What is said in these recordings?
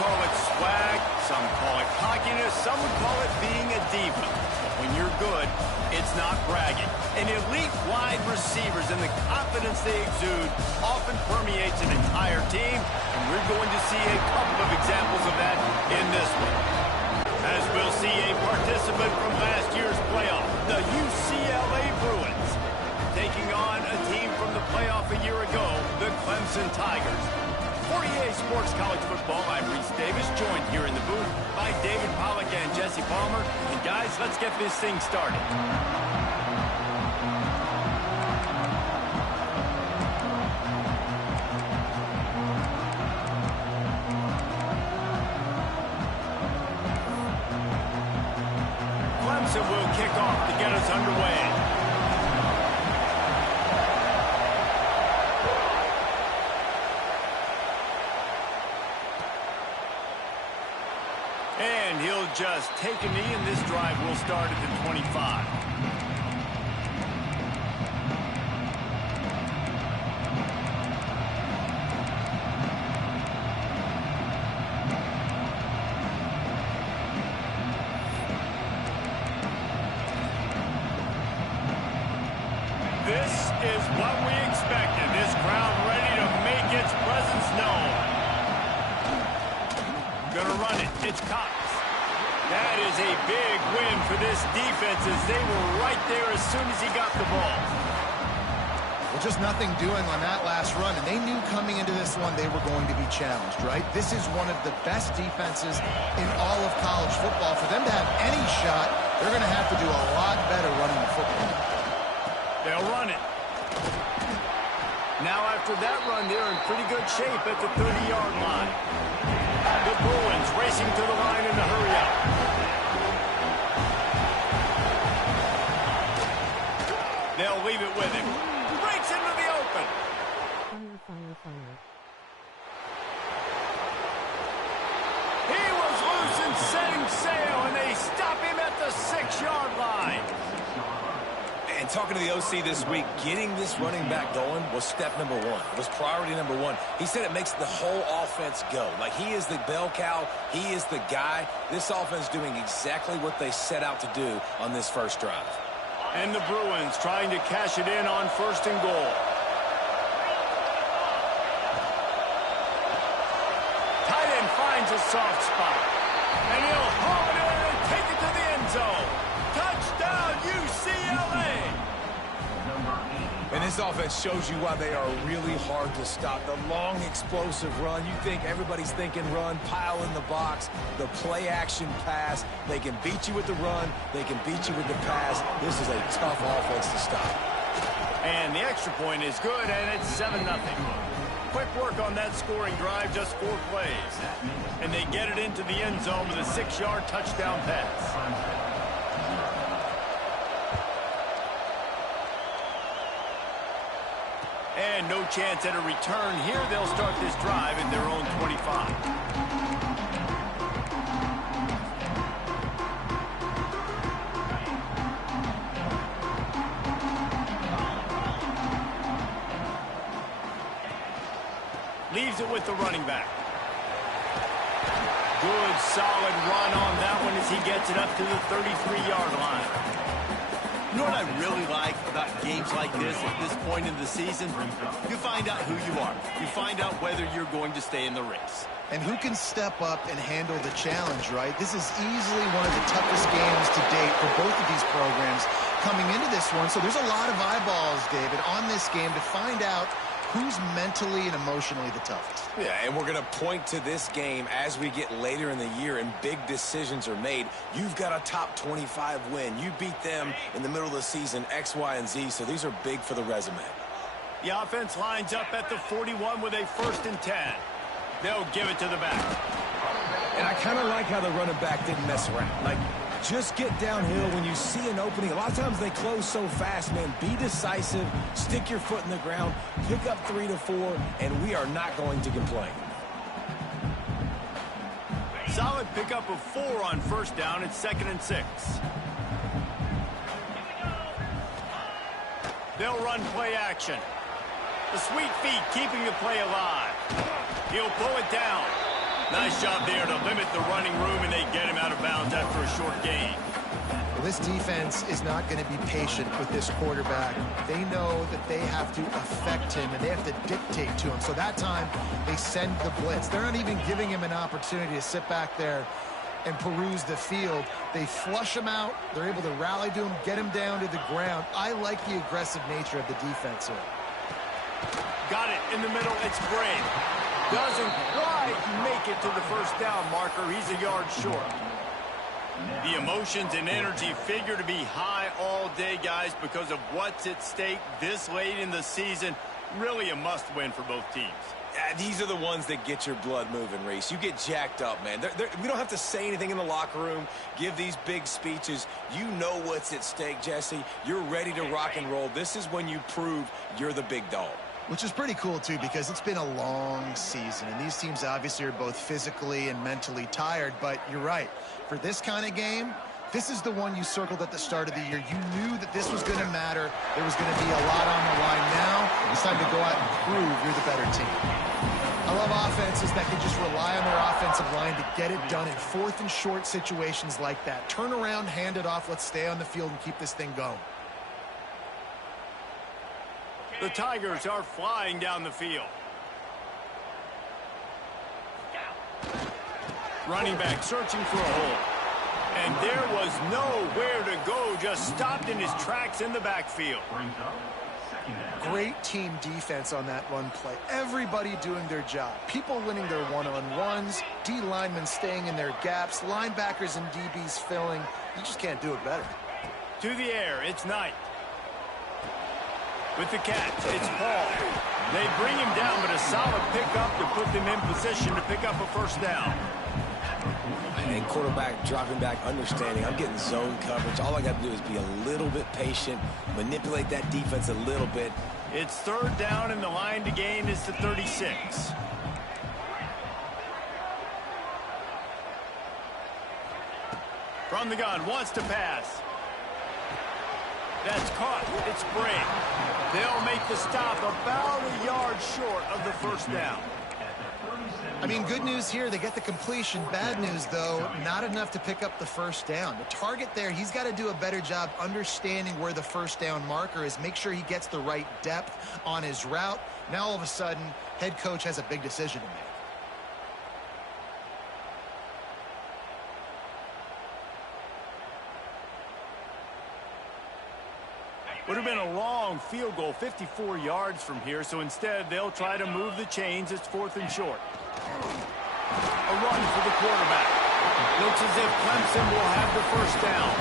call it swag, some call it cockiness, some would call it being a diva. But when you're good, it's not bragging. And elite wide receivers and the confidence they exude often permeates an entire team, and we're going to see a couple of examples of that in this one. As we'll see a participant from last year's playoff, the UCLA Bruins, taking on a team from the playoff a year ago, the Clemson Tigers. For EA Sports College Football, I'm Reese Davis, joined here in the booth by David Pollack and Jesse Palmer. And guys, let's get this thing started. Clemson will kick off to get us underway. And he'll just take a knee, and this drive will start at the 25. This is what we expected. This crowd ready to make its presence known. Gonna run it. It's Cox. That is a big win for this defense as they were right there as soon as he got the ball. Well, just nothing doing on that last run, and they knew coming into this one they were going to be challenged, right? This is one of the best defenses in all of college football. For them to have any shot, they're going to have to do a lot better running the football. They'll run it. Now after that run, they're in pretty good shape at the 30-yard line. The Bruins racing to the line in the hurry up. They'll leave it with him. Breaks into the open. He was loose and setting sail, and they stop him at the 6-yard line. And talking to the OC this week, getting this running back going was step number one. It was priority number one. He said it makes the whole offense go. Like, he is the bell cow. He is the guy. This offense doing exactly what they set out to do on this first drive. And the Bruins trying to cash it in on 1st and goal. Tight end finds a soft spot. And he'll haul it in and take it to the end zone. Touchdown, UCLA! And this offense shows you why they are really hard to stop. The long, explosive run. You think everybody's thinking run, pile in the box, the play-action pass. They can beat you with the run. They can beat you with the pass. This is a tough offense to stop. And the extra point is good, and it's 7-0. Quick work on that scoring drive, just 4 plays. And they get it into the end zone with a 6-yard touchdown pass. And no chance at a return here. They'll start this drive at their own 25. Leaves it with the running back. Good, solid run on that one as he gets it up to the 33-yard line. You know what I really like about games like this at this point in the season? You find out who you are. You find out whether you're going to stay in the race. And who can step up and handle the challenge, right? This is easily one of the toughest games to date for both of these programs coming into this one. So there's a lot of eyeballs, David, on this game to find out who's mentally and emotionally the toughest. Yeah, and we're going to point to this game as we get later in the year and big decisions are made. You've got a top 25 win. You beat them in the middle of the season, X, Y, and Z, so these are big for the resume. The offense lines up at the 41 with a 1st and 10. They'll give it to the back. And I kind of like how the running back didn't mess around. Like, just get downhill when you see an opening. A lot of times they close so fast, man. Be decisive, stick your foot in the ground, pick up 3 to 4, and we are not going to complain. Solid pickup of 4 on 1st down. It's 2nd and 6. They'll run play action. The sweet feet keeping the play alive. He'll pull it down. Nice job there to limit the running room, and they get him out of bounds after a short gain. Well, this defense is not going to be patient with this quarterback. They know that they have to affect him, and they have to dictate to him. So that time, they send the blitz. They're not even giving him an opportunity to sit back there and peruse the field. They flush him out. They're able to rally to him, get him down to the ground. I like the aggressive nature of the defense here. Got it in the middle. It's Brain. Doesn't quite make it to the first down marker. He's a yard short. The emotions and energy figure to be high all day, guys, because of what's at stake this late in the season. Really a must-win for both teams. These are the ones that get your blood moving, Reese. You get jacked up, man. We don't have to say anything in the locker room, give these big speeches. You know what's at stake, Jesse. You're ready to rock and roll. This is when you prove you're the big dog. Which is pretty cool, too, because it's been a long season, and these teams obviously are both physically and mentally tired, but you're right. For this kind of game, this is the one you circled at the start of the year. You knew that this was going to matter. There was going to be a lot on the line. Now it's time to go out and prove you're the better team. I love offenses that can just rely on their offensive line to get it done in fourth and short situations like that. Turn around, hand it off, let's stay on the field and keep this thing going. The Tigers are flying down the field. Running back searching for a hole. And there was nowhere to go, just stopped in his tracks in the backfield. Great team defense on that run play. Everybody doing their job. People winning their one-on-ones, D linemen staying in their gaps, linebackers and DBs filling. You just can't do it better. To the air, it's Knight. With the catch, it's Paul. They bring him down, but a solid pickup to put them in position to pick up a first down. And quarterback dropping back, understanding I'm getting zone coverage. All I got to do is be a little bit patient, manipulate that defense a little bit. It's third down, and the line to gain is to 36. From the gun, wants to pass. That's caught. It's Brain. They'll make the stop about a yard short of the first down. I mean, good news here, they get the completion. Bad news, though, not enough to pick up the first down. The target there, he's got to do a better job understanding where the first down marker is, make sure he gets the right depth on his route. Now, all of a sudden, head coach has a big decision to make. Would have been a long field goal, 54 yards from here, so instead they'll try to move the chains. It's fourth and short. A run for the quarterback. Looks as if Clemson will have the first down.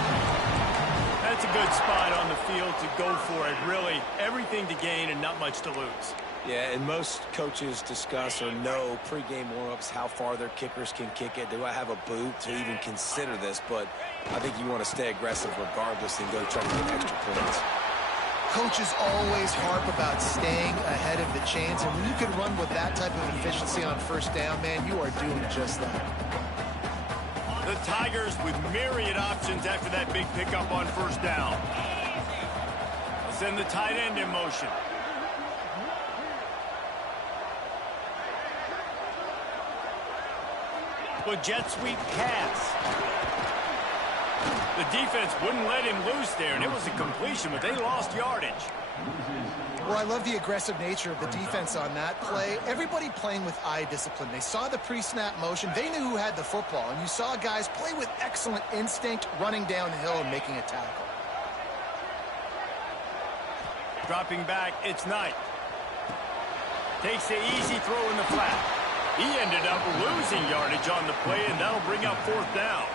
That's a good spot on the field to go for it. Really, everything to gain and not much to lose. Yeah, and most coaches discuss or know pregame warm-ups how far their kickers can kick it. Do I have a boot to even consider this? But I think you want to stay aggressive regardless and go try to get extra points. Coaches always harp about staying ahead of the chains, and when you can run with that type of efficiency on first down, man, you are doing just that. The Tigers with myriad options after that big pickup on first down. They'll send the tight end in motion. A jet sweep pass. The defense wouldn't let him loose there, and it was a completion, but they lost yardage. Well, I love the aggressive nature of the defense on that play. Everybody playing with eye discipline. They saw the pre-snap motion. They knew who had the football, and you saw guys play with excellent instinct, running downhill and making a tackle. Dropping back, it's Knight. Takes the easy throw in the flat. He ended up losing yardage on the play, and that'll bring up fourth down.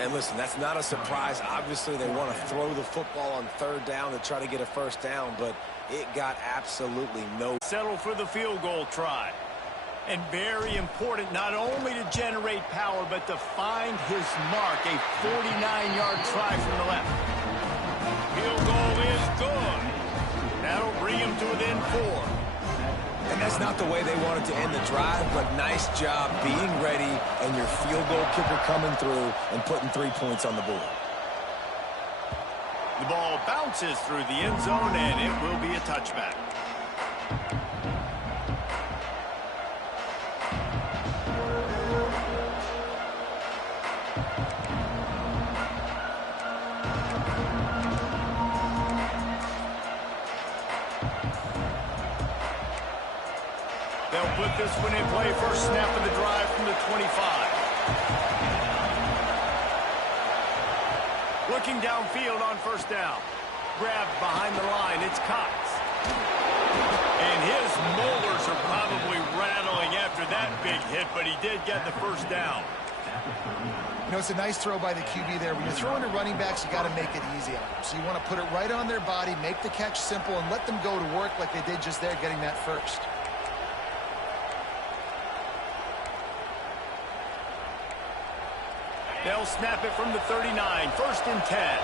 And listen, that's not a surprise. Obviously, they want to throw the football on third down to try to get a first down, but it got absolutely no. Settle for the field goal try. And very important, not only to generate power, but to find his mark. A 49-yard try from the left. Field goal is good. That'll bring him to within 4. And that's not the way they wanted to end the drive, but nice job being ready and your field goal kicker coming through and putting 3 points on the board. The ball bounces through the end zone, and it will be a touchback. They'll put this one in play. First snap of the drive from the 25. Looking downfield on first down. Grabbed behind the line. It's Cox. And his molars are probably rattling after that big hit, but he did get the first down. You know, it's a nice throw by the QB there. When you're throwing to running backs, you got to make it easy on them. So you want to put it right on their body, make the catch simple, and let them go to work like they did just there, getting that first. They'll snap it from the 39. First and 10.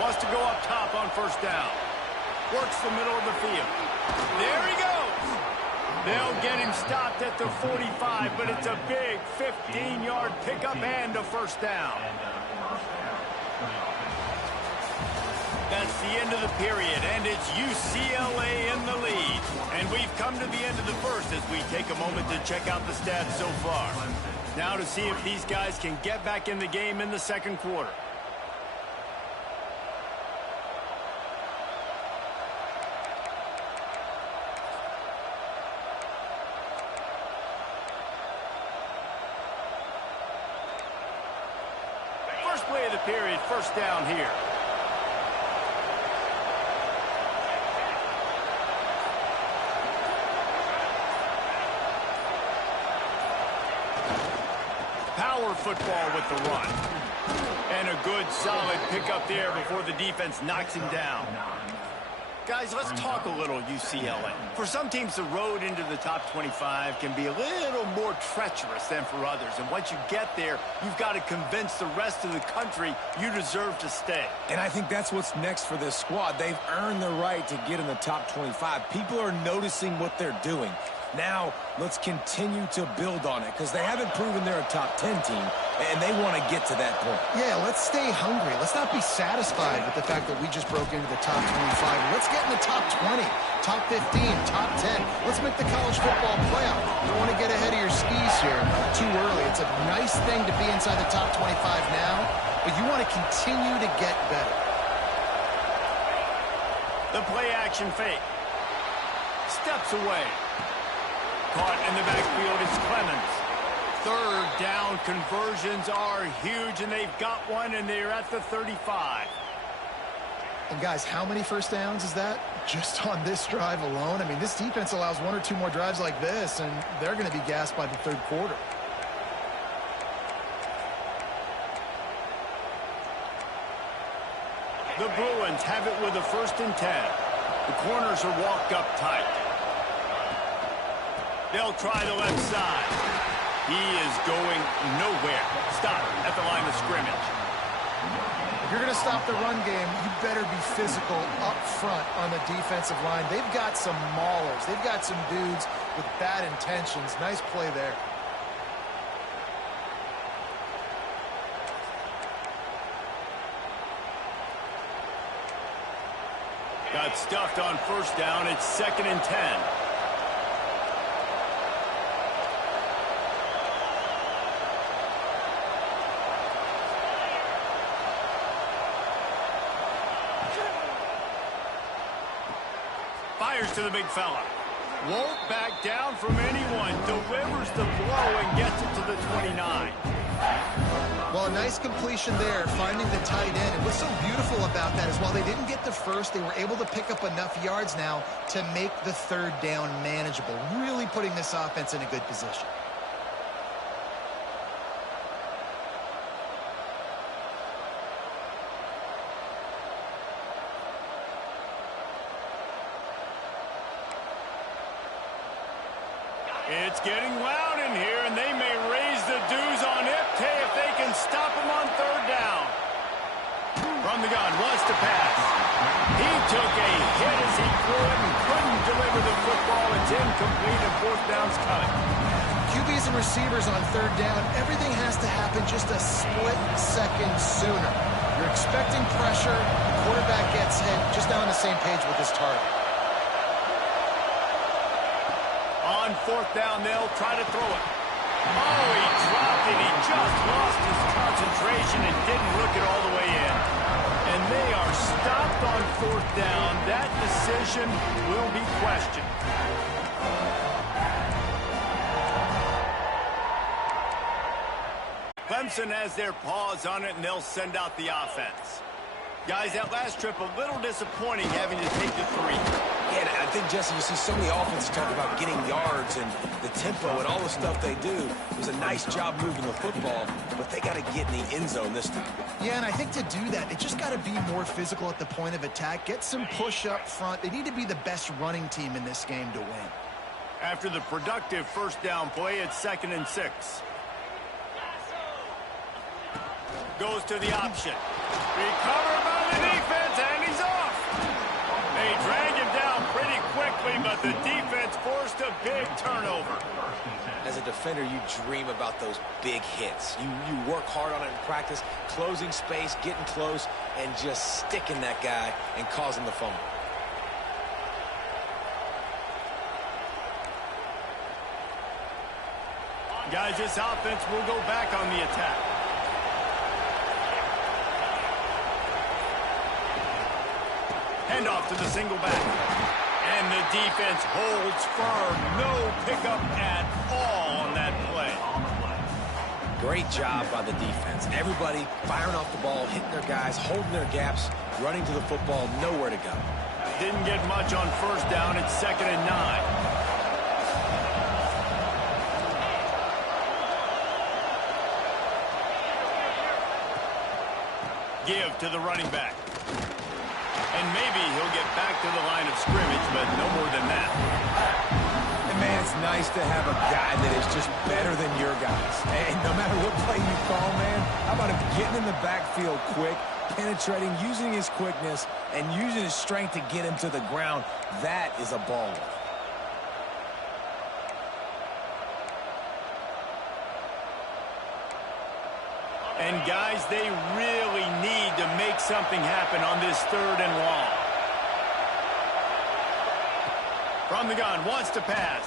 Wants to go up top on first down. Works the middle of the field. There he goes. They'll get him stopped at the 45, but it's a big 15-yard pickup and a first down. That's the end of the period, and it's UCLA in the lead. And we've come to the end of the first as we take a moment to check out the stats so far. Now to see if these guys can get back in the game in the second quarter. First play of the period, first down here. Power football with the run. And a good, solid pickup there before the defense knocks him down. Guys, let's talk a little UCLA. For some teams, the road into the top 25 can be a little more treacherous than for others. And once you get there, you've got to convince the rest of the country you deserve to stay. And I think that's what's next for this squad. They've earned the right to get in the top 25. People are noticing what they're doing. Now, let's continue to build on it because they haven't proven they're a top 10 team, and they want to get to that point. Yeah, let's stay hungry. Let's not be satisfied with the fact that we just broke into the top 25. Let's get in the top 20, top 15, top 10. Let's make the college football playoff. You don't want to get ahead of your skis here too early. It's a nice thing to be inside the top 25 now, but you want to continue to get better. The play action fake. Steps away. Caught in the backfield is Clemens. Third down conversions are huge, and they've got one, and they're at the 35. And guys, how many first downs is that just on this drive alone? I mean, this defense allows one or two more drives like this, and they're going to be gassed by the third quarter. The Bruins have it with a first and 10. The corners are walked up tight. They'll try the left side. He is going nowhere. Stop at the line of scrimmage. If you're going to stop the run game, you better be physical up front on the defensive line. They've got some maulers. They've got some dudes with bad intentions. Nice play there. Got stuffed on first down. It's second and 10. Fires to the big fella. Won't back down from anyone. Delivers the blow and gets it to the 29. Well, a nice completion there, finding the tight end. And what's so beautiful about that is while they didn't get the first, they were able to pick up enough yards now to make the third down manageable, really putting this offense in a good position. It's getting loud in here, and they may raise the dues on Ipte if they can stop him on third down. From the gun, wants to pass. He took a hit as he threw it and couldn't deliver the football. It's incomplete, and fourth down's coming. QBs and receivers on third down, everything has to happen just a split second sooner. You're expecting pressure, the quarterback gets hit, just not on the same page with his target. On fourth down, they'll try to throw it. Oh, he dropped it. He just lost his concentration and didn't look it all the way in. And And they are stopped on 4th down. That decision will be questioned. Clemson has their paws on it, and they'll send out the offense. Guys, that last trip, a little disappointing having to take the 3. Yeah, and I think, Jesse, you see so many offenses talk about getting yards and the tempo and all the stuff they do. It was a nice job moving the football, but they got to get in the end zone this time. Yeah, and I think to do that, they just got to be more physical at the point of attack, get some push up front. They need to be the best running team in this game to win. After the productive 1st down play, it's 2nd and 6. Goes to the option. Recovered by the defense, and he's off. They drag him down pretty quickly, but the defense forced a big turnover. As a defender, you dream about those big hits. You work hard on it in practice, closing space, getting close, and just sticking that guy and causing the fumble. Guys, this offense will go back on the attack. Handoff to the single back. And the defense holds firm. No pickup at all on that play. Great job by the defense. Everybody firing off the ball, hitting their guys, holding their gaps, running to the football, nowhere to go. Didn't get much on 1st down. It's 2nd and 9. Give to the running back. And maybe he'll get back to the line of scrimmage, but no more than that. And, man, it's nice to have a guy that is just better than your guys. And no matter what play you call, man, how about him getting in the backfield quick, penetrating, using his quickness, and using his strength to get him to the ground. That is a baller. And, guys, they really need to make something happen on this 3rd and long. From the gun, wants to pass.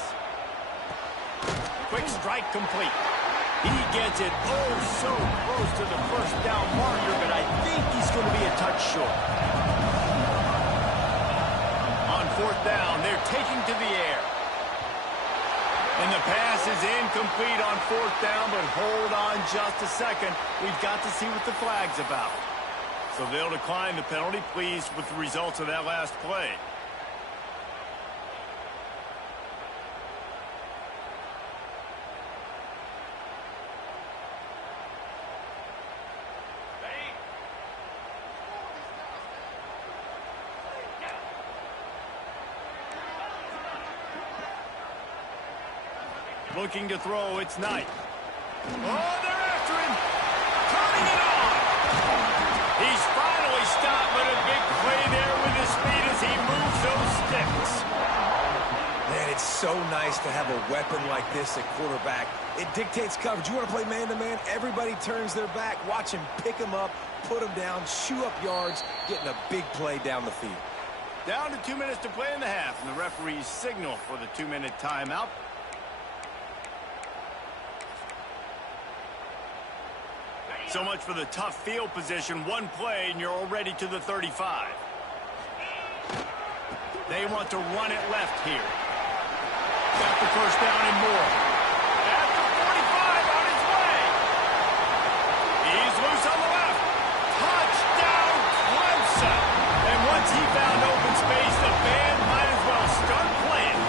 Quick strike complete. He gets it oh so close to the 1st down marker, but I think he's going to be a touch short. On 4th down, they're taking to the air. And the pass is incomplete on 4th down, but hold on just a second. We've got to see what the flag's about. So they'll decline the penalty, pleased with the results of that last play. Looking to throw, it's Knight. Oh, they're after him. Turning it on. He's finally stopped, but a big play there with his speed as he moves those sticks. Man, it's so nice to have a weapon like this at quarterback. It dictates coverage. You want to play man-to-man? Everybody turns their back. Watch him pick him up, put him down, shoot up yards, getting a big play down the field. Down to 2 minutes to play in the half, and the referees signal for the 2-minute timeout. So much for the tough field position. One play, and you're already to the 35. They want to run it left here. Got the 1st down and more. At the 45 on his way. He's loose on the left. Touchdown, Clemson. And once he found open space, the band might as well start playing.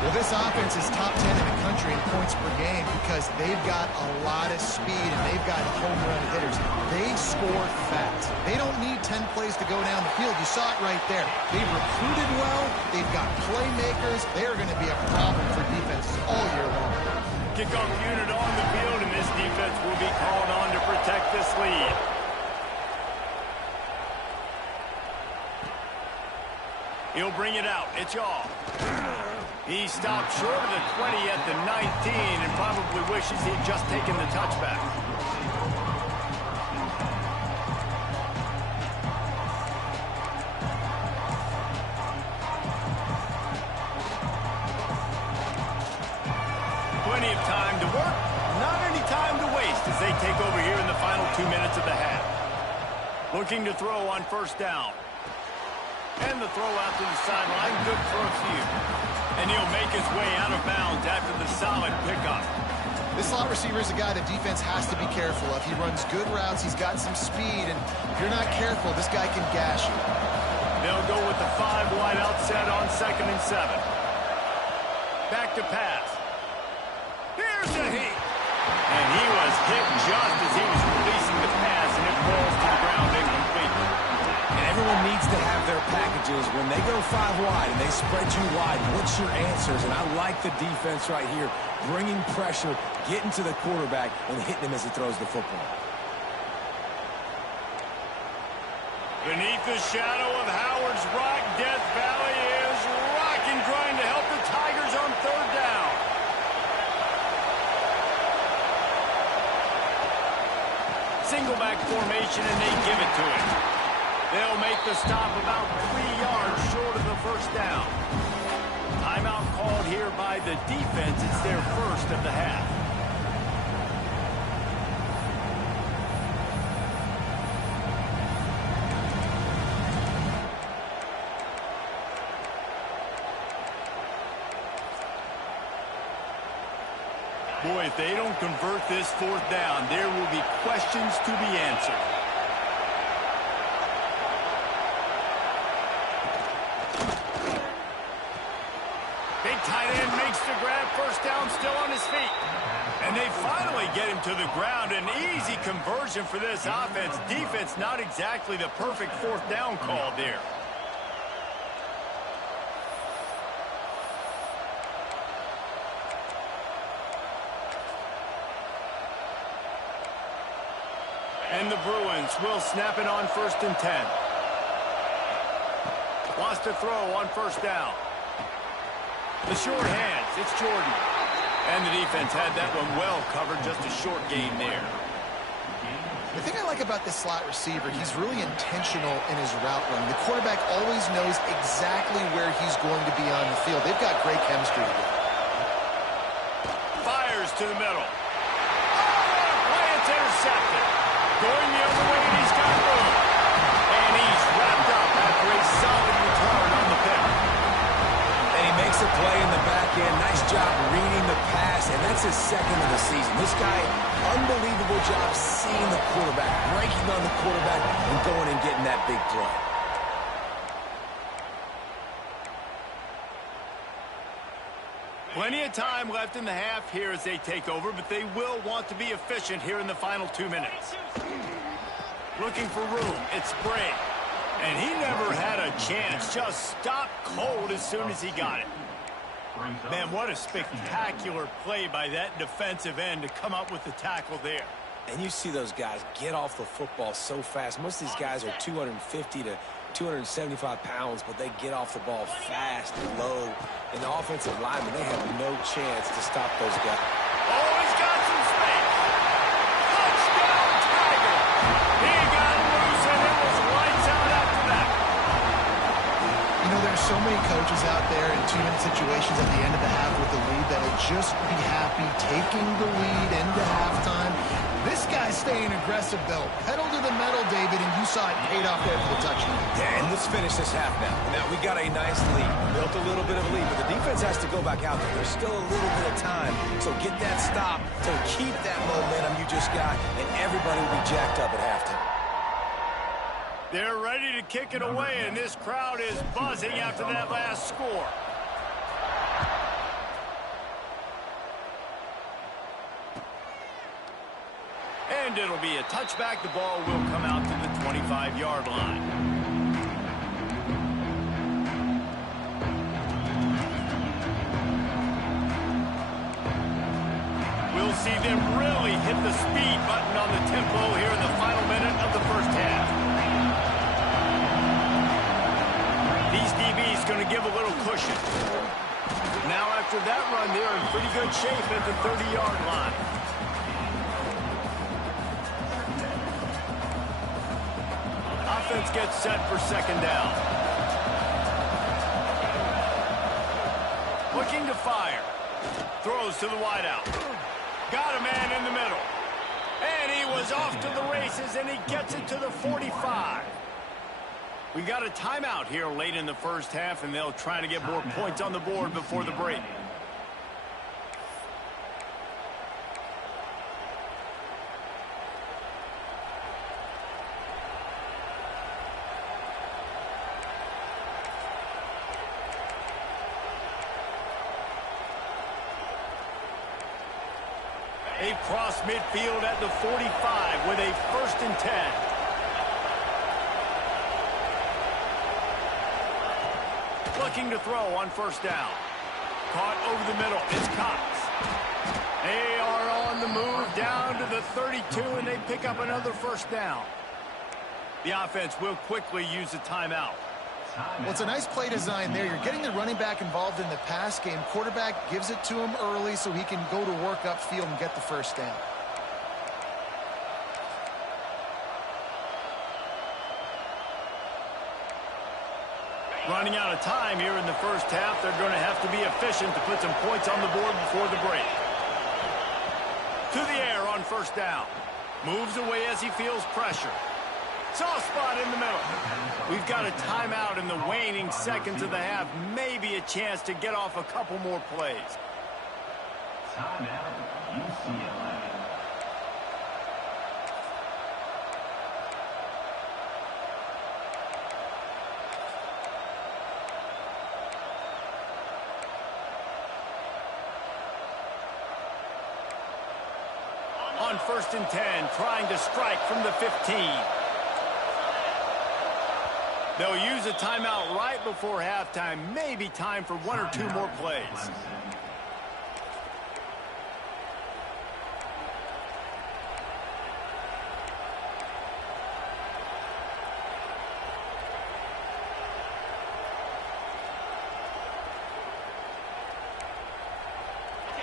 Well, this offense is top 10 in the country in points per game because they've got a lot of speed and they've got home run hitters. They score fast. They don't need 10 plays to go down the field. You saw it right there. They've recruited well. They've got playmakers. They're going to be a problem for defenses all year long. Kickoff unit on the field, and this defense will be called on to protect this lead. He'll bring it out. It's y'all. He stopped short of the 20 at the 19 and probably wishes he'd just taken the touchback. Plenty of time to work, not any time to waste as they take over here in the final 2 minutes of the half. Looking to throw on first down. And the throw out to the sideline, good for a few. And he'll make his way out of bounds after the solid pickup. This slot receiver is a guy the defense has to be careful of. He runs good routes, he's got some speed, and if you're not careful, this guy can gash you. They'll go with the 5 wide out set on 2nd and 7. Back to pass. Here's a hit. And he was hit just as he was releasing the pass, and it falls to the ground incomplete. And everyone needs to have their packages. When they go 5 wide and they spread you wide, what's your answers? And I like the defense right here, bringing pressure, getting to the quarterback, and hitting him as he throws the football. Beneath the shadow of Howard's Rock, Death Valley is rocking, trying to help the Tigers on 3rd down. Single back formation, and they give it to him. They'll make the stop about 3 yards short of the first down. Timeout called here by the defense. It's their first of the half. Boy, if they don't convert this 4th down, there will be questions to be answered. Big tight end makes the grab, first down, still on his feet. And they finally get him to the ground. An easy conversion for this offense. Defense, not exactly the perfect 4th down call there. And the Bruins will snap it on 1st and 10. Wants to throw on first down. The short hands, it's Jordan. And the defense had that one well covered, just a short gain there. The thing I like about this slot receiver, he's really intentional in his route running. The quarterback always knows exactly where he's going to be on the field. They've got great chemistry together. Fires to the middle. Oh, play, it's intercepted. Going the other way, and he's got room. And he's wrapped up after a solid return on the pick. And he makes a play in the back end. Nice job reading the pass, and that's his 2nd of the season. This guy, unbelievable job seeing the quarterback, breaking on the quarterback, and going and getting that big play. Plenty of time left in the half here as they take over, but they will want to be efficient here in the final 2 minutes. Looking for room, it's Bray. And he never had a chance, just stopped cold as soon as he got it. Man, what a spectacular play by that defensive end to come up with the tackle there. And you see those guys get off the football so fast. Most of these guys are 250 to 275 pounds, but they get off the ball fast and low. And the offensive linemen, they have no chance to stop those guys. Oh, he's got some space. Touchdown, Tiger. He got loose, and it was lights out after that. You know, there's so many coaches out there in 2-minute situations at the end of the half with the lead that'll just be happy taking the lead into halftime. This guy's staying aggressive, though. Pedal to the metal, David, and you saw it paid off there for the touchdown. Yeah, and let's finish this half now. Now, we got a nice lead. Built a little bit of a lead, but the defense has to go back out there. There's still a little bit of time. So get that stop to keep that momentum you just got, and everybody will be jacked up at halftime. They're ready to kick it away, and this crowd is buzzing after that last score. And it'll be a touchback. The ball will come out to the 25-yard line. We'll see them really hit the speed button on the tempo here in the final minute of the first half. These DBs going to give a little cushion. Now after that run, they're in pretty good shape at the 30-yard line. Offense gets set for second down. Looking to fire. Throws to the wideout. Got a man in the middle. And he was off to the races, and he gets it to the 45. We got a timeout here late in the first half, and they'll try to get more points on the board before the break. They cross midfield at the 45 with a 1st and 10. Looking to throw on 1st down. Caught over the middle. It's Cox. They are on the move down to the 32, and they pick up another 1st down. The offense will quickly use a timeout. Well, it's a nice play design there. You're getting the running back involved in the pass game. Quarterback gives it to him early so he can go to work upfield and get the 1st down. Running out of time here in the first half. They're going to have to be efficient to put some points on the board before the break. To the air on 1st down. Moves away as he feels pressure. Soft spot in the middle. We've got a timeout in the waning seconds of the half. Maybe a chance to get off a couple more plays. Timeout, UCLA. On 1st and 10, trying to strike from the 15. They'll use a timeout right before halftime. Maybe time for 1 or 2 more plays.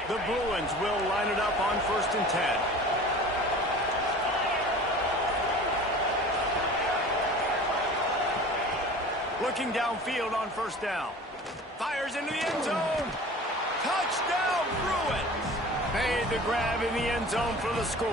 The Bruins will line it up on 1st and 10. Looking downfield on 1st down. Fires into the end zone. Touchdown, Bruins. Made the grab in the end zone for the score.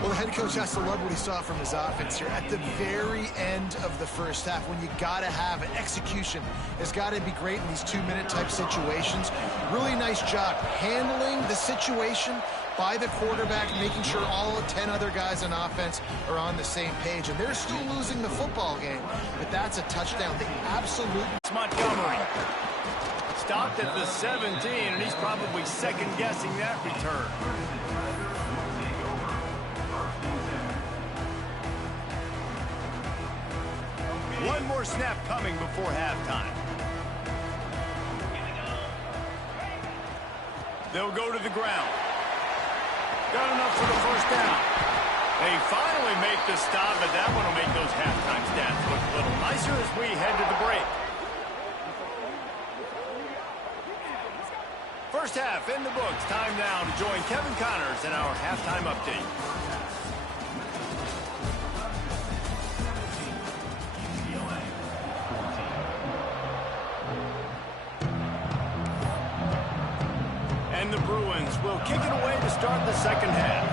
Well, the head coach has to love what he saw from his offense here at the very end of the first half, when you got to have an execution. It's got to be great in these 2-minute type situations. Really nice job handling the situation by the quarterback, making sure all 10 other guys on offense are on the same page. And they're still losing the football game, but that's a touchdown. They absolutely... Montgomery stopped at the 17, and he's probably second-guessing that return. One more snap coming before halftime. They'll go to the ground. Got enough for the 1st down. They finally make the stop, but that one will make those halftime stats look a little nicer as we head to the break. First half in the books. Time now to join Kevin Connors in our halftime update. And the Bruins will kick it away to start the second half.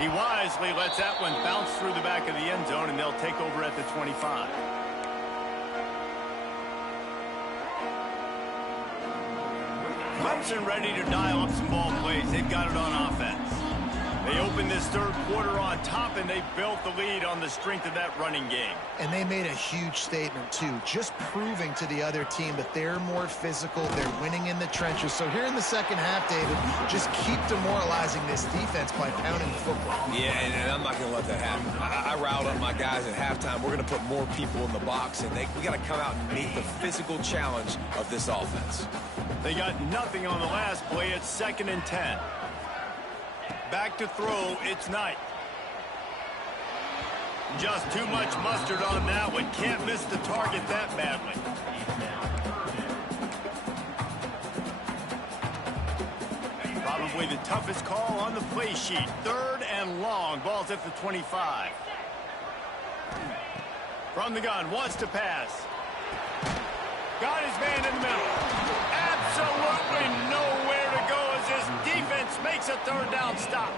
He wisely lets that one bounce through the back of the end zone, and they'll take over at the 25. Clemson ready to dial up some ball plays. They've got it on offense. They opened this third quarter on top, and they built the lead on the strength of that running game. And they made a huge statement, too, just proving to the other team that they're more physical, they're winning in the trenches. So here in the second half, David, just keep demoralizing this defense by pounding the football. Yeah, and I'm not going to let that happen. I riled up my guys at halftime. We're going to put more people in the box, and we got to come out and meet the physical challenge of this offense. They got nothing on the last play. It's 2nd and 10. Back to throw, it's Knight. Just too much mustard on that one. Can't miss the target that badly. Probably the toughest call on the play sheet. 3rd and long. Ball's at the 25. From the gun, wants to pass. Got his man in the middle. Absolutely nowhere to go as this defense makes a third down stop.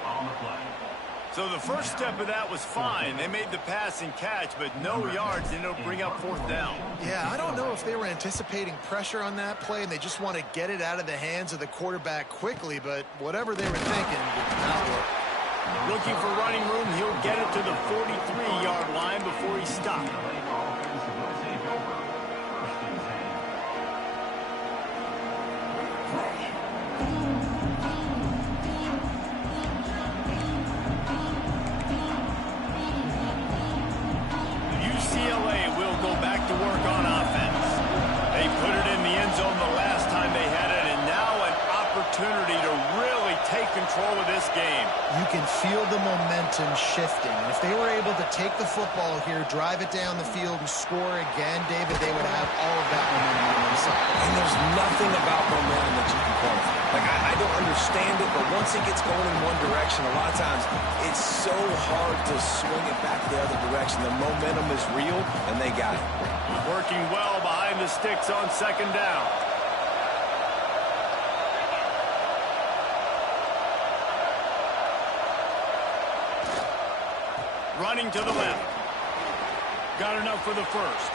So the first step of that was fine. They made the pass and catch, but no yards. They ended up bringing up fourth down. Yeah, I don't know if they were anticipating pressure on that play and they just want to get it out of the hands of the quarterback quickly, but whatever they were thinking did not work. Looking for running room, he'll get it to the 43-yard line before he stopped. UCLA will go back to work on offense. They put it in the end zone the last time they had it, and now an opportunity to really take control of this game. You can feel the momentum shifting. If they were able to take the football here, drive it down the field, and score again, David, they would have all of that momentum on their side. And there's nothing about momentum that you can quantify. Like, I don't understand it, but once it gets going in one direction, a lot of times it's so hard to swing it back the other direction. The momentum is real, and they got it. Working well behind the sticks on second down. Running to the left. Got enough for the first.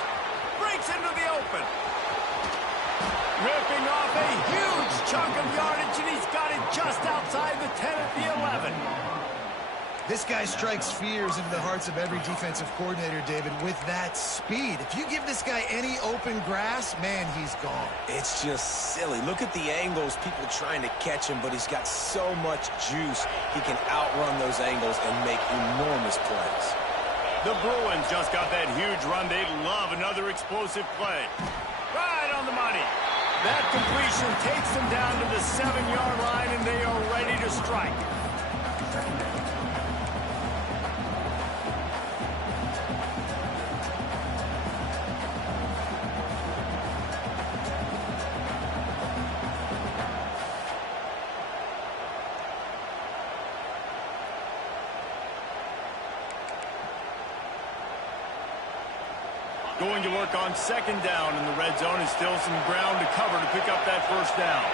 Breaks into the open. Ripping off a huge chunk of yardage, and he's got it just outside the 10 at the 11. This guy strikes fears into the hearts of every defensive coordinator, David, with that speed. If you give this guy any open grass, man, he's gone. It's just silly. Look at the angles, people trying to catch him, but he's got so much juice. He can outrun those angles and make enormous plays. The Bruins just got that huge run. They'd love another explosive play. Right on the money. That completion takes them down to the 7-yard line, and they are ready to strike. Going to work on second down in the red zone, and still some ground to cover to pick up that first down.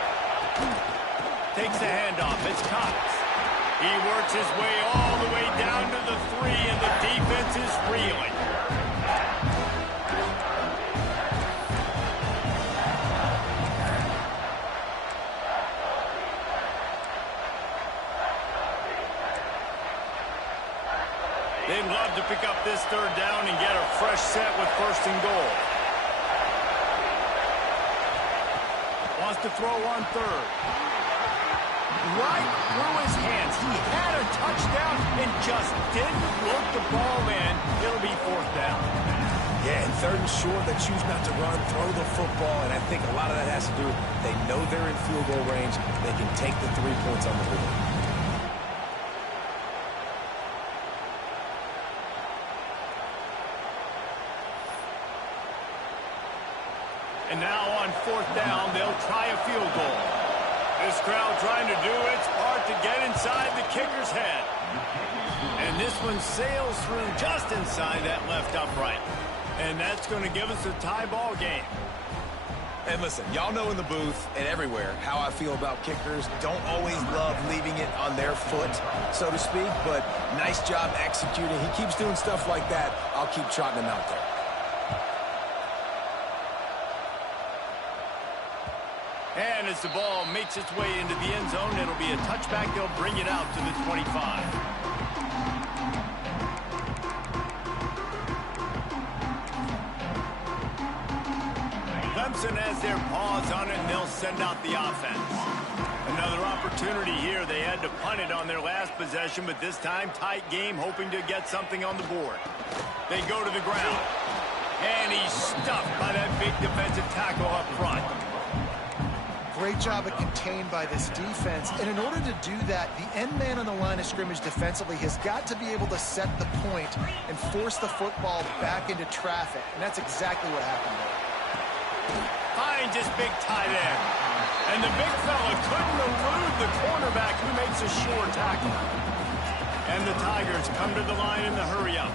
Takes the handoff. It's Cox. He works his way all the way down to the 3, and the defense is reeling. They'd love to pick up this third down and get a fresh set with first and goal. Wants to throw on third. Right through his hands. He had a touchdown and just didn't work the ball in. It'll be fourth down. Yeah, and third and short, they choose not to run, throw the football, and I think a lot of that has to do with they know they're in field goal range. They can take the 3 points on the board. And now on fourth down, they'll try a field goal. This crowd trying to do its part to get inside the kicker's head. And this one sails through just inside that left upright. And that's going to give us a tie ball game. And listen, y'all know in the booth and everywhere how I feel about kickers. Don't always love leaving it on their foot, so to speak, but nice job executing. He keeps doing stuff like that. I'll keep trotting him out there. And as the ball makes its way into the end zone, it'll be a touchback. They'll bring it out to the 25. Clemson has their paws on it, and they'll send out the offense. Another opportunity here. They had to punt it on their last possession, but this time tight game, hoping to get something on the board. They go to the ground, and he's stuffed by that big defensive tackle up front. Great job of contained by this defense. And in order to do that, the end man on the line of scrimmage defensively has got to be able to set the point and force the football back into traffic. And that's exactly what happened there. Finds his big tight end. And the big fella couldn't elude the cornerback who makes a sure tackle. And the Tigers come to the line in the hurry-up.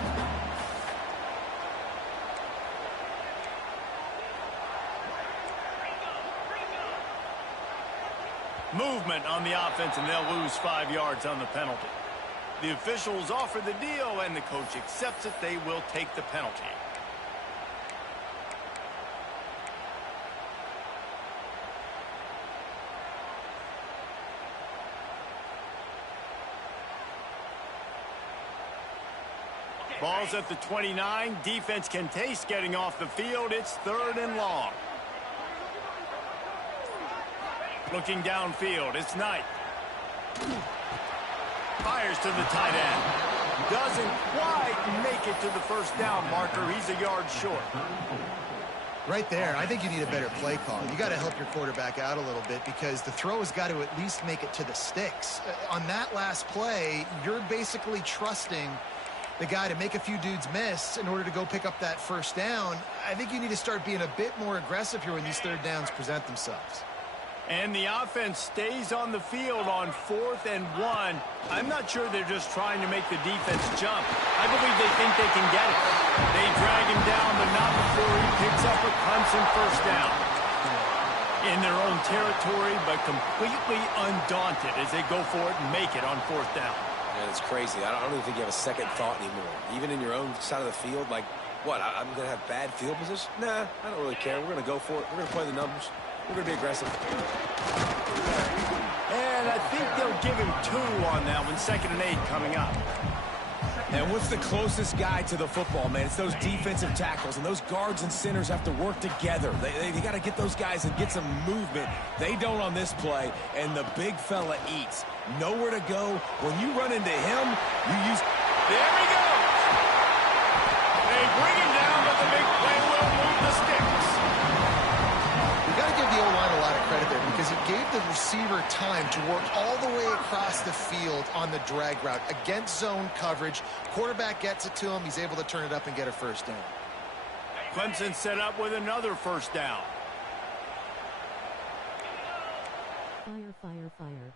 Movement on the offense, and they'll lose 5 yards on the penalty. The officials offer the deal, and the coach accepts it. They will take the penalty. Ball's at the 29. Defense can taste getting off the field. It's 3rd and long. Looking downfield, it's Knight. Fires to the tight end. Doesn't quite make it to the first down marker. He's a yard short. Right there, I think you need a better play call. You got to help your quarterback out a little bit because the throw has got to at least make it to the sticks. On that last play, you're basically trusting the guy to make a few dudes miss in order to go pick up that first down. I think you need to start being a bit more aggressive here when these 3rd downs present themselves. And the offense stays on the field on 4th and 1. I'm not sure they're just trying to make the defense jump. I believe they think they can get it. They drag him down, but not before he picks up a Clemson first down. In their own territory, but completely undaunted as they go for it and make it on 4th down. Man, it's crazy. I don't even think you have a second thought anymore. Even in your own side of the field, like, what, I'm going to have bad field position? Nah, I don't really care. We're going to go for it. We're going to play the numbers. We're going to be aggressive. And I think they'll give him 2 on that one. 2nd and 8 coming up. And what's the closest guy to the football, man? It's those defensive tackles, and those guards and centers have to work together. They got to get those guys and get some movement. They don't on this play, and the big fella eats. Nowhere to go. When you run into him, you use... There he goes! They bring him down, but the big play will move the sticks. You got to give the O-line a lot of credit there because he gave the receiver time to work all the way across the field on the drag route against zone coverage. Quarterback gets it to him. He's able to turn it up and get a first down. Clemson set up with another first down. Fire, fire, fire.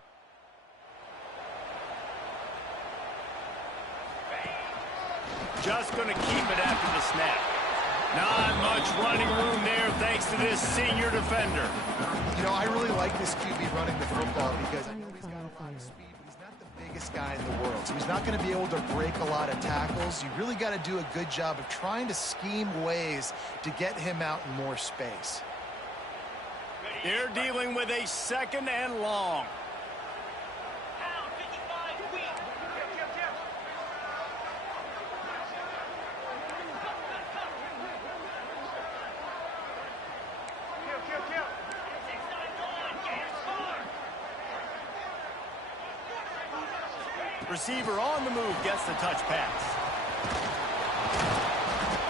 Just going to keep it after the snap. Not much running room there thanks to this senior defender. You know, I really like this QB running the football because I know he's got a lot of speed, but he's not the biggest guy in the world. So he's not going to be able to break a lot of tackles. You really got to do a good job of trying to scheme ways to get him out in more space. They're dealing with a 2nd and long. Receiver on the move gets the touch pass.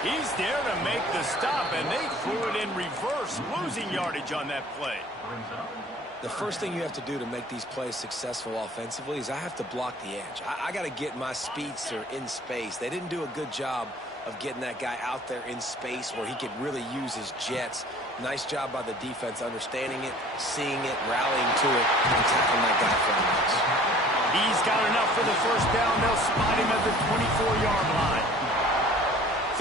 He's there to make the stop, and they threw it in reverse, losing yardage on that play. The first thing you have to do to make these plays successful offensively is I have to block the edge. I got to get my speedster in space. They didn't do a good job of getting that guy out there in space where he could really use his jets. Nice job by the defense understanding it, seeing it, rallying to it, and tackling that guy for the He's got enough for the first down. They'll spot him at the 24-yard line.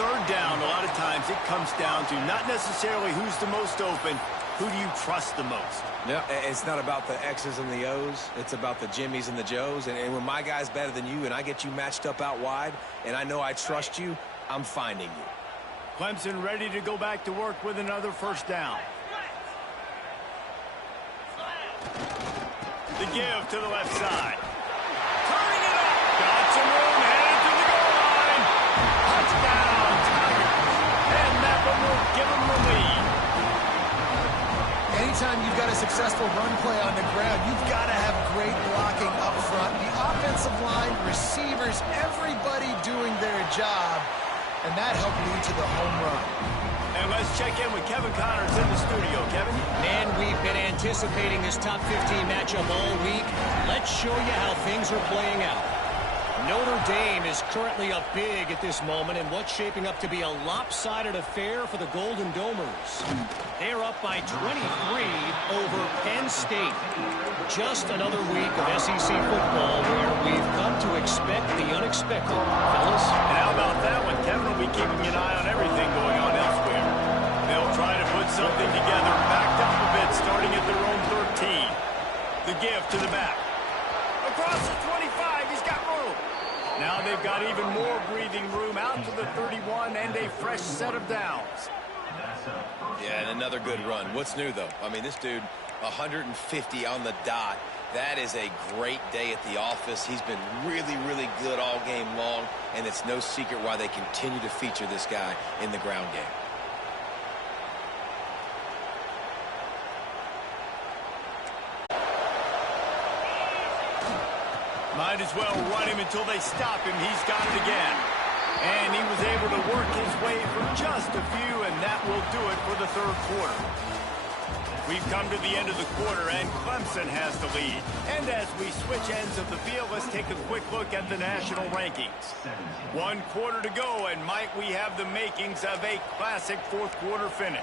3rd down, a lot of times it comes down to not necessarily who's the most open, who do you trust the most? Yeah, it's not about the X's and the O's. It's about the Jimmies and the Joes. And when my guy's better than you and I get you matched up out wide and I know I trust you, I'm finding you. Clemson ready to go back to work with another first down. The give to the left side. Turning it up. Got some room, headed to the goal line. Touchdown, Tigers. And that one will give them the lead. Anytime you've got a successful run play on the ground, you've got to have great blocking up front. The offensive line, receivers, everybody doing their job. And that helped lead to the home run. And let's check in with Kevin Connors in the studio. Kevin? Man, we've been anticipating this top 15 matchup all week. Let's show you how things are playing out. Notre Dame is currently up big at this moment in what's shaping up to be a lopsided affair for the Golden Domers. They're up by 23 over Penn State. Just another week of SEC football where we've come to expect the unexpected. Fellas? And how about that one? Kevin will be keeping an eye on everything going on elsewhere. They'll try to put something together, backed up a bit, starting at their own 13. The give to the back. Across the 25, he's got room. Now they've got even more breathing room out to the 31 and a fresh set of downs. Yeah, and another good run. What's new, though? I mean, this dude, 150 on the dot. That is a great day at the office. He's been really, really good all game long, and it's no secret why they continue to feature this guy in the ground game. Might as well run him until they stop him. He's got it again. And he was able to work his way for just a few, and that will do it for the third quarter. We've come to the end of the quarter, and Clemson has the lead. And as we switch ends of the field, let's take a quick look at the national rankings. 1 quarter to go, and might we have the makings of a classic fourth quarter finish.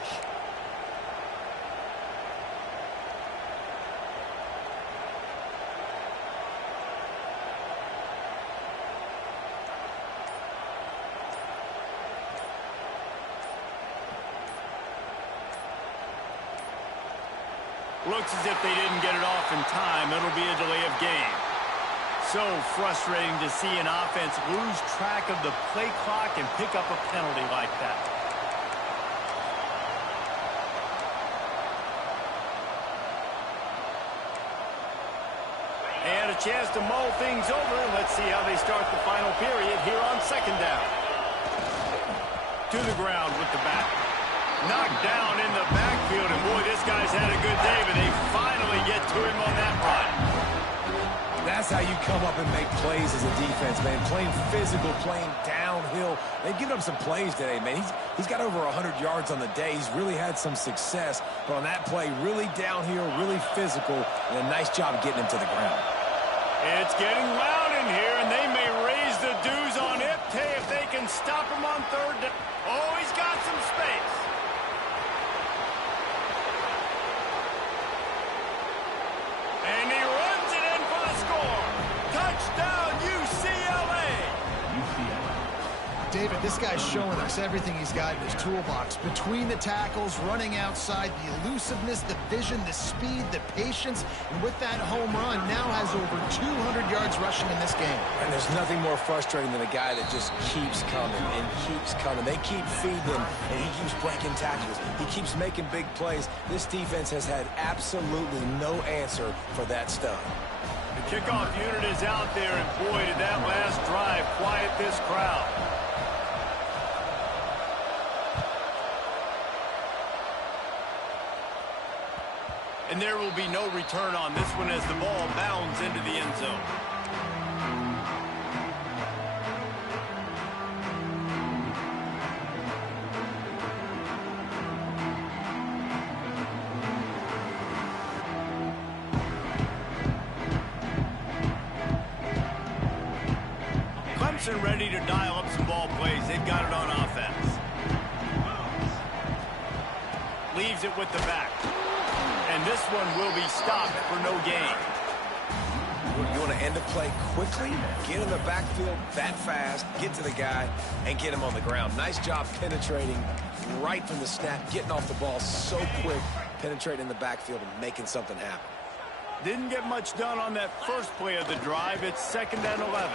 Looks as if they didn't get it off in time. It'll be a delay of game. So frustrating to see an offense lose track of the play clock and pick up a penalty like that. And a chance to mull things over. Let's see how they start the final period here on second down. To the ground with the back. Knocked down in the backfield, and boy, this guy's had a good day, but they finally get to him on that run. That's how you come up and make plays as a defense, man. Playing physical, playing downhill. They've given up some plays today, man. He's got over 100 yards on the day. He's really had some success, but on that play, really downhill, really physical, and a nice job getting him to the ground. It's getting loud in here, and they may raise the dues on it. Hey, if they can stop him on third down. Oh, he's got some space. And he runs it in for the score. Touchdown, UCLA. David, this guy's showing us everything he's got in his toolbox. Between the tackles, running outside, the elusiveness, the vision, the speed, the patience. And with that home run, now has over 200 yards rushing in this game. And there's nothing more frustrating than a guy that just keeps coming and keeps coming. They keep feeding him, and he keeps breaking tackles. He keeps making big plays. This defense has had absolutely no answer for that stud. The kickoff unit is out there, and boy, did that last drive quiet this crowd. And there will be no return on this one as the ball bounds into the end zone. Clemson ready to dial up some ball plays. They've got it on offense. Leaves it with the back. And this one will be stopped for no gain. You want to end a play quickly, get in the backfield that fast, get to the guy, and get him on the ground. Nice job penetrating right from the snap, getting off the ball so quick, penetrating the backfield and making something happen. Didn't get much done on that first play of the drive. It's 2nd and 11.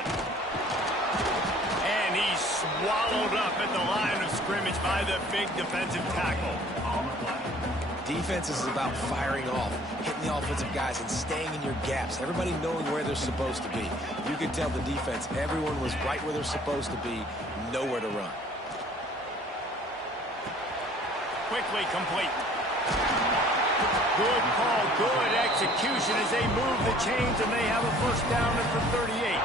And he's swallowed up at the line of scrimmage by the big defensive tackle. Defense is about firing off, hitting the offensive guys, and staying in your gaps. Everybody knowing where they're supposed to be. You can tell the defense, everyone was right where they're supposed to be, nowhere to run. Quickly complete. Good call, good execution as they move the chains, and they have a first down at the 38.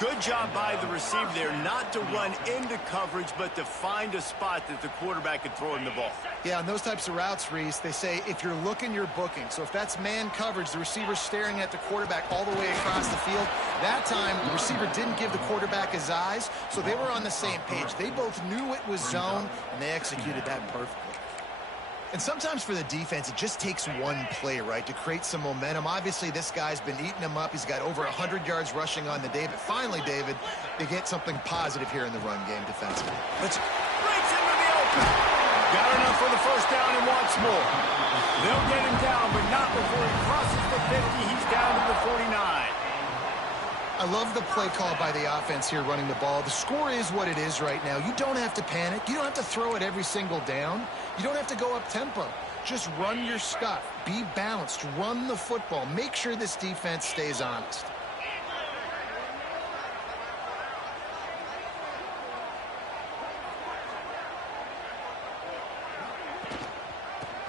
Good job by the receiver there, not to run into coverage, but to find a spot that the quarterback could throw him the ball. Yeah, on those types of routes, Reese, they say if you're looking, you're booking. So if that's man coverage, the receiver's staring at the quarterback all the way across the field. That time, the receiver didn't give the quarterback his eyes, so they were on the same page. They both knew it was zone, and they executed that perfectly. And sometimes for the defense, it just takes one play, right, to create some momentum. Obviously, this guy's been eating them up. He's got over 100 yards rushing on the day. But finally, David, they get something positive here in the run game defensively. Breaks into the open. Got enough for the first down and wants more. They'll get him down, but not before he crosses the 50. He's down to the 49. I love the play call by the offense here running the ball. The score is what it is right now. You don't have to panic. You don't have to throw it every single down. You don't have to go up tempo. Just run your stuff. Be balanced. Run the football. Make sure this defense stays honest.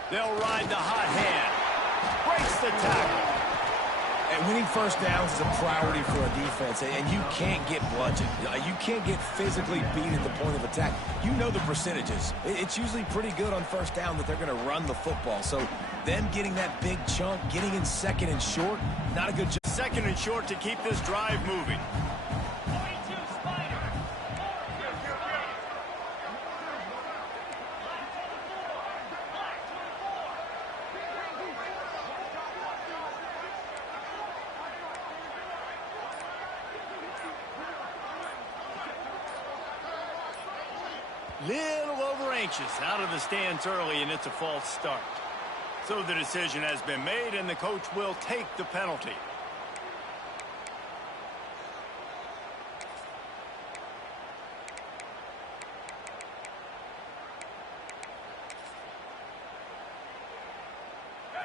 They'll ride the hot hand. Breaks the tackle. And winning first downs is a priority for a defense, and you can't get bludgeoned. You can't get physically beat at the point of attack. You know the percentages. It's usually pretty good on first down that they're going to run the football. So them getting that big chunk, getting in second and short, not a good job. Second and short to keep this drive moving. Little over anxious, out of the stands early, and it's a false start. So the decision has been made, and the coach will take the penalty.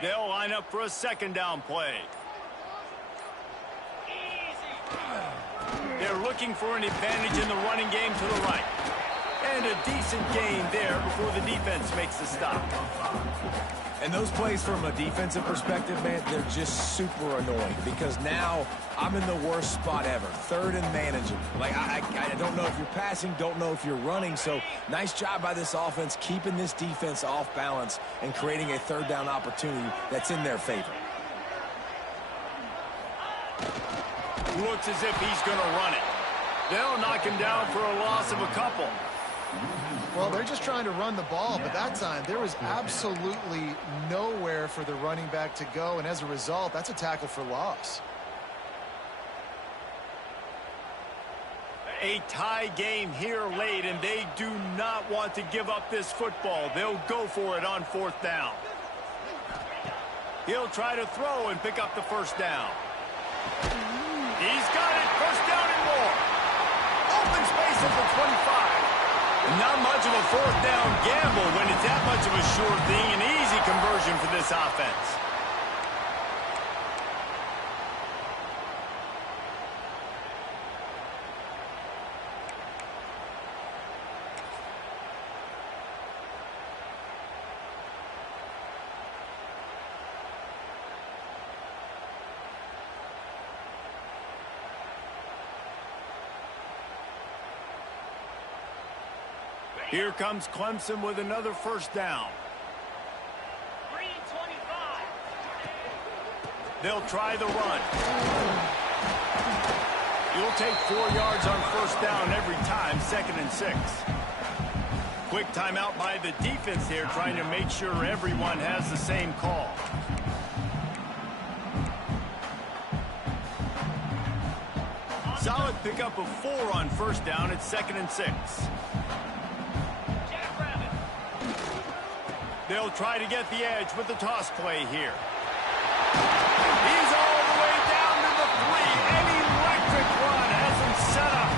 They'll line up for a second down play. They're looking for an advantage in the running game to the right. And a decent gain there before the defense makes the stop. And those plays from a defensive perspective, man, they're just super annoying because now I'm in the worst spot ever. Third and manageable. Like, I don't know if you're passing, don't know if you're running. So nice job by this offense keeping this defense off balance and creating a third down opportunity that's in their favor. Looks as if he's going to run it. They'll knock him down for a loss of a couple. Well, they're just trying to run the ball, but that time there was absolutely nowhere for the running back to go, and as a result, that's a tackle for loss. A tie game here late, and they do not want to give up this football. They'll go for it on fourth down. He'll try to throw and pick up the first down. He's got it. First down and more. Open space at the 25. Not much of a fourth down gamble when it's that much of a sure thing. An easy conversion for this offense. Here comes Clemson with another first down. They'll try the run. You'll take 4 yards on first down every time, 2nd and 6. Quick timeout by the defense here, trying to make sure everyone has the same call. Solid pickup of 4 on first down at 2nd and 6. They'll try to get the edge with the toss play here. He's all the way down to the 3. An electric run has him set up.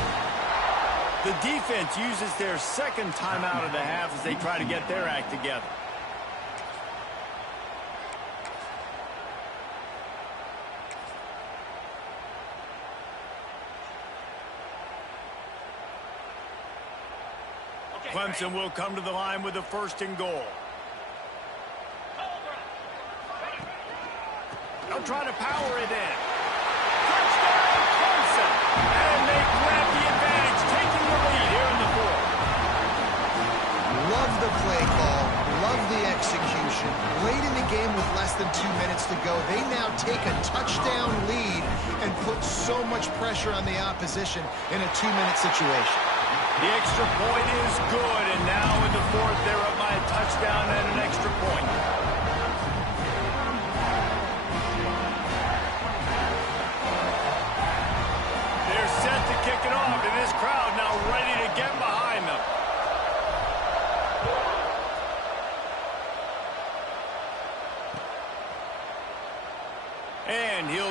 The defense uses their second timeout of the half as they try to get their act together. Clemson will come to the line with a 1st and goal. They'll try to power it in. Touchdown, Clemson! And they grab the advantage, taking the lead here in the 4th. Love the play call. Love the execution. Late in the game with less than 2 minutes to go, they now take a touchdown lead and put so much pressure on the opposition in a 2-minute situation. The extra point is good, and now in the 4th, they're up by a touchdown and an extra point. They're set to kick it off, and this crowd now ready to get behind them.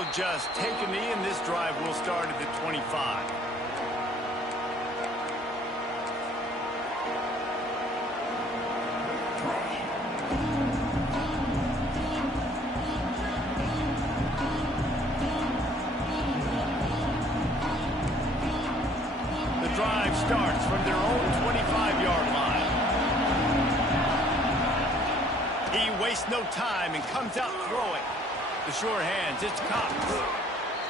They'll just take a knee, and this drive will start at the 25. The drive starts from their own 25-yard line. He wastes no time and comes out throwing. The sure hands, it's Cox.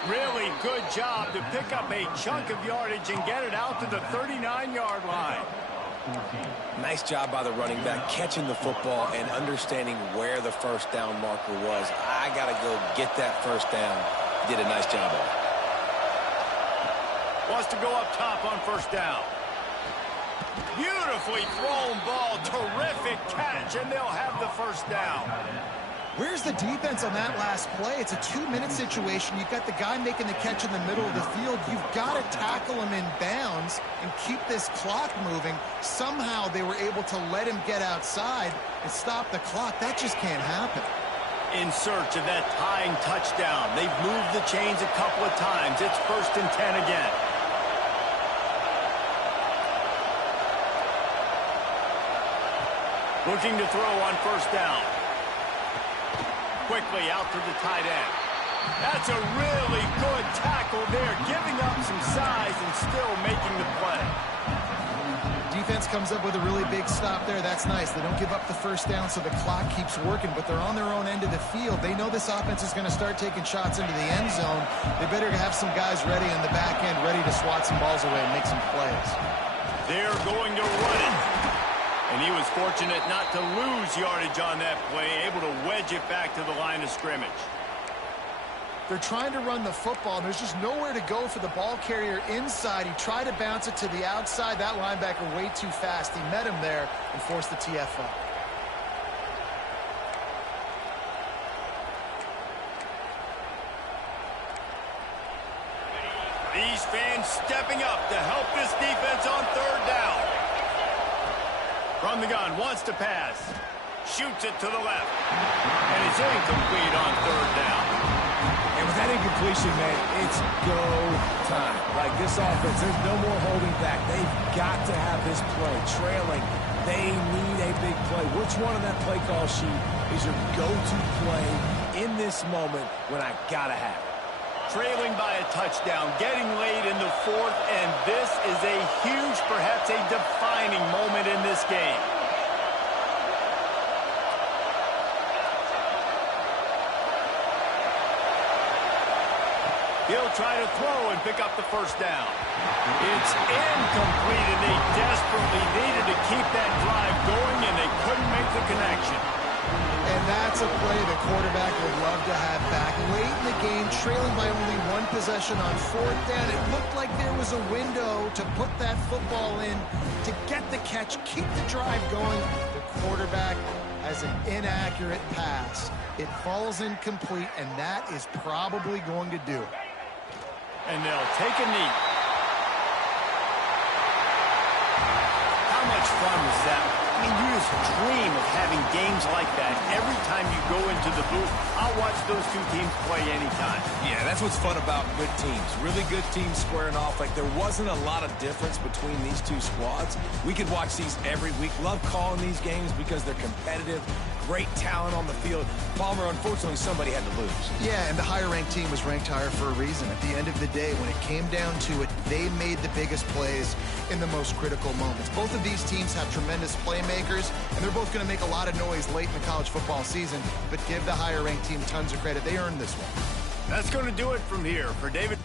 Really good job to pick up a chunk of yardage and get it out to the 39-yard line. Nice job by the running back, catching the football and understanding where the first down marker was. I got to go get that first down. Did a nice job of it. Wants to go up top on first down. Beautifully thrown ball. Terrific catch, and they'll have the first down. Where's the defense on that last play? It's a 2-minute situation. You've got the guy making the catch in the middle of the field. You've got to tackle him in bounds and keep this clock moving. Somehow they were able to let him get outside and stop the clock. That just can't happen. In search of that tying touchdown. They've moved the chains a couple of times. It's 1st and 10 again. Looking to throw on first down. Quickly out to the tight end. That's a really good tackle there, giving up some size and still making the play. Defense comes up with a really big stop there. That's nice. They don't give up the first down, so the clock keeps working, but they're on their own end of the field. They know this offense is going to start taking shots into the end zone. They better have some guys ready in the back end, ready to swat some balls away and make some plays. They're going to run it. And he was fortunate not to lose yardage on that play, able to wedge it back to the line of scrimmage. They're trying to run the football, and there's just nowhere to go for the ball carrier inside. He tried to bounce it to the outside. That linebacker way too fast. He met him there and forced the TFL. These fans stepping up to help this defense on third down. From the gun, wants to pass. Shoots it to the left. And it's incomplete on third down. And with that incompletion, man, it's go time. Like this offense, there's no more holding back. They've got to have this play. Trailing, they need a big play. Which one on that play call sheet is your go-to play in this moment when I got to have it? Trailing by a touchdown, getting late in the fourth, and this is a huge, perhaps a defining moment in this game. He'll try to throw and pick up the first down. It's incomplete, and they desperately needed to keep that drive going, and they couldn't make the connection. And that's a play the quarterback would love to have back. Late in the game, trailing by only one possession on fourth down. It looked like there was a window to put that football in, to get the catch, keep the drive going. The quarterback has an inaccurate pass. It falls incomplete, and that is probably going to do it. And they'll take a knee. How much fun was that? I mean, you just dream of having games like that every time you go into the booth. I'll watch those two teams play anytime. Yeah, that's what's fun about good teams. Really good teams squaring off. Like, there wasn't a lot of difference between these two squads. We could watch these every week. Love calling these games because they're competitive. Great talent on the field. Palmer, unfortunately, somebody had to lose. Yeah, and the higher-ranked team was ranked higher for a reason. At the end of the day, when it came down to it, they made the biggest plays in the most critical moments. Both of these teams have tremendous playmakers, and they're both going to make a lot of noise late in the college football season, but give the higher-ranked team tons of credit. They earned this one. That's going to do it from here. For David...